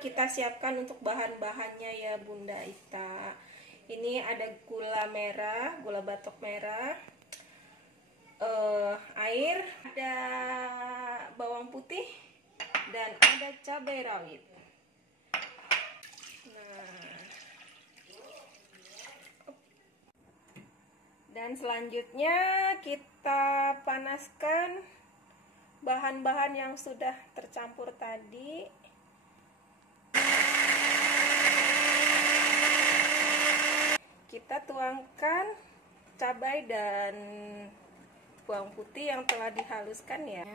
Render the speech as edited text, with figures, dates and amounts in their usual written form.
kita siapkan untuk bahan-bahannya ya Bunda Ita. Ini ada gula merah, gula batok merah, air, ada bawang putih, dan ada cabai rawit. Dan selanjutnya kita panaskan bahan-bahan yang sudah tercampur tadi. Kita tuangkan cabai dan bawang putih yang telah dihaluskan ya.